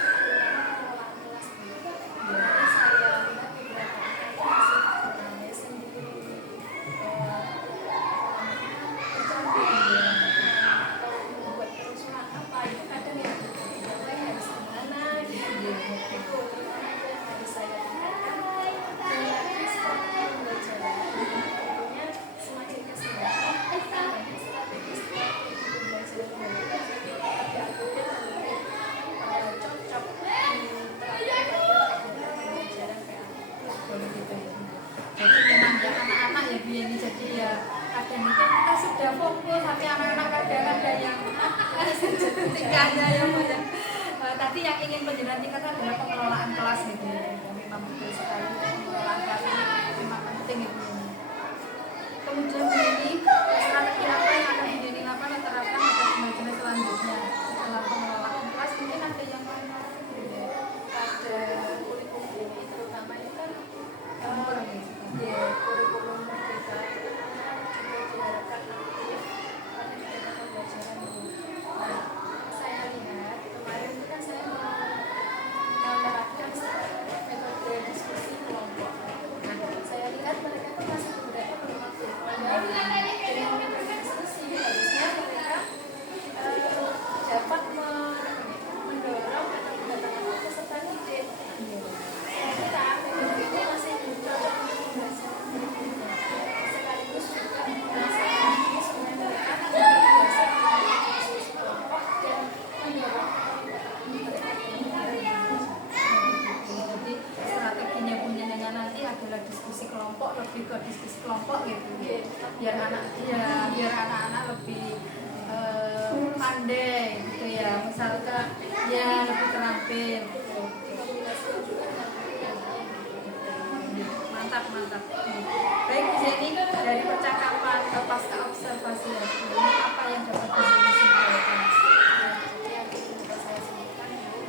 pengelolaan kelas dulu jadi saya lihat beberapa anak itu masih namanya sendiri atau membuat kerusuhan apa itu kadang ya mulai harus gimana gitu itu terutama itu yang harus saya tingkatkan dan lagi strategi pembelajaran tentunya semakin kesini banyak strategi pembelajaran baru tapi akhirnya lebih cocok diterapkan pada pembelajaran kayak Kalau gitu ya. Jadi memang ya anak-anak ya Bu Yeni, jadi ya kadang itu kita sudah fokus tapi anak-anak kadang ada yang tingkahnya ya Bu ya. Tadi yang ingin penjelasan tingkatkan adalah pengelolaan kelas gitu ya. Memang betul sekali pengelolaan kelas ini memang penting ya Bu Yeni. Kemudian Bu Yeni, strategi apa yang akan Bu Yeni lakukan dan terapkan pada pembelajaran selanjutnya setelah pengelolaan kelas? Mungkin ada yang lain Bu ya. pada kurikulum ini terutama itu kan Kurang ya. ya kurikulum merdeka itu kan anak juga diharapkan aktif pada kegiatan pembelajaran itu. Nah, saya lihat kemarin itu kan saya menerapkan metode diskusi kelompok. Nah, saya lihat mereka itu masih beberapa belum aktif. Padahal dengan metode diskusi harusnya mereka dapat mendorong atau mendatangkan peserta didik. Kita metode ini masih belum cocok untuk pembahasan sekaligus juga mengasah ini supaya mereka terbiasa dengan diskusi kelompok dan mendorong Jadi strateginya punya dengan nanti adalah diskusi kelompok, lebih ke diskusi kelompok gitu. Biar anak-anak lebih pandai gitu ya. Misalkan ya lebih terampil. Mantap. Baik Bu Jenny, dari percakapan pasca observasi ya, ini apa yang dapat Bu Jenny simpulkan? Jadi yang bisa saya sebutkan dulu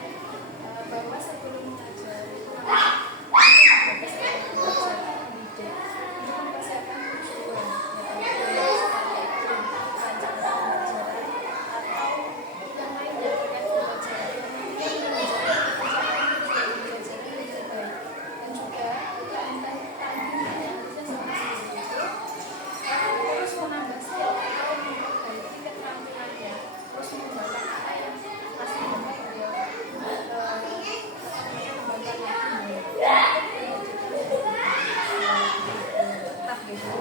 bahwa sebelum mengajar itu memang belajar pendidik itu mempersiapkan tujuan sekalipun rancangan pembelajaran atau yang lainnya terkait pembelajaran yang menunjukkan pencapaian tujuan pembelajaran yang terbaik dan juga tanggungan yang harusnya sama sendiri itu terus menambah skill atau memperbaiki keterampilannya terus mengembangkan apa yang masih dapat beliau kembangkan lagi Tetap gitu.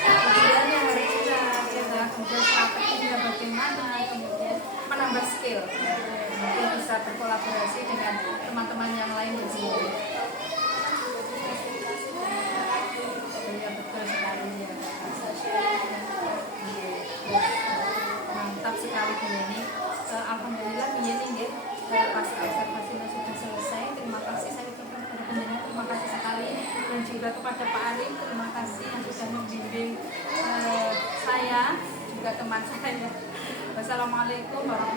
Kemudian yang harus kita jaga, kemudian strateginya bagaimana, kemudian menambah skill. Nanti bisa berkolaborasi dengan teman-teman yang lain di sini. Iya betul sekali ya. Mantap sekali Bu Yeni. Alhamdulillah Bu Yeni nggih, pas observasinya sudah selesai. Terima kasih saya ucapkan kepada pendengar, terima kasih sekali, dan juga kepada Pak Arif, terima kasih yang sudah membimbing saya juga teman saya. Wassalamualaikum warahmatullahi wabarakatuh.